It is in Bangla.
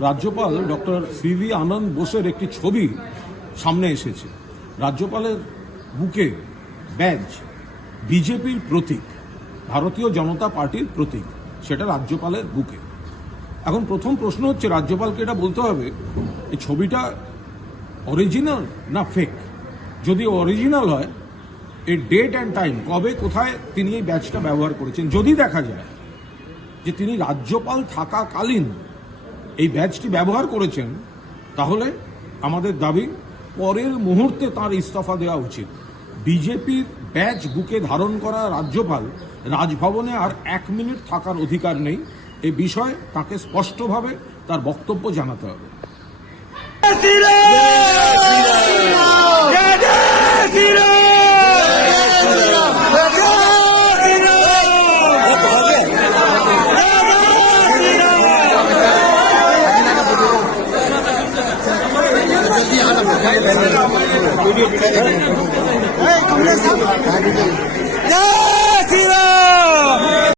রাজ্যপাল ডক্টর সিভি আনন্দ বোসের একটি ছবি সামনে এসেছে। রাজ্যপালের বুকে ব্যাজ, বিজেপির প্রতীক, ভারতীয় জনতা পার্টির প্রতীক, সেটা রাজ্যপালের বুকে। এখন প্রথম প্রশ্ন হচ্ছে, রাজ্যপালকে এটা বলতে হবে, এই ছবিটা অরিজিনাল না ফেক যদি অরিজিনাল হয়, এর ডেট অ্যান্ড টাইম কবে, কোথায় তিনি এই ব্যাচটা ব্যবহার করেছেন? যদি দেখা যায় যে তিনি রাজ্যপাল থাকাকালীন এই ব্যাচটি ব্যবহার করেছেন, তাহলে আমাদের দাবি পরের মুহূর্তে তার ইস্তফা দেওয়া উচিত। বিজেপির ব্যাচ বুকে ধারণ করা রাজ্যপাল রাজভবনে আর এক মিনিট থাকার অধিকার নেই। এ বিষয়ে তাকে স্পষ্টভাবে তার বক্তব্য জানাতে হবে। Hey, come on,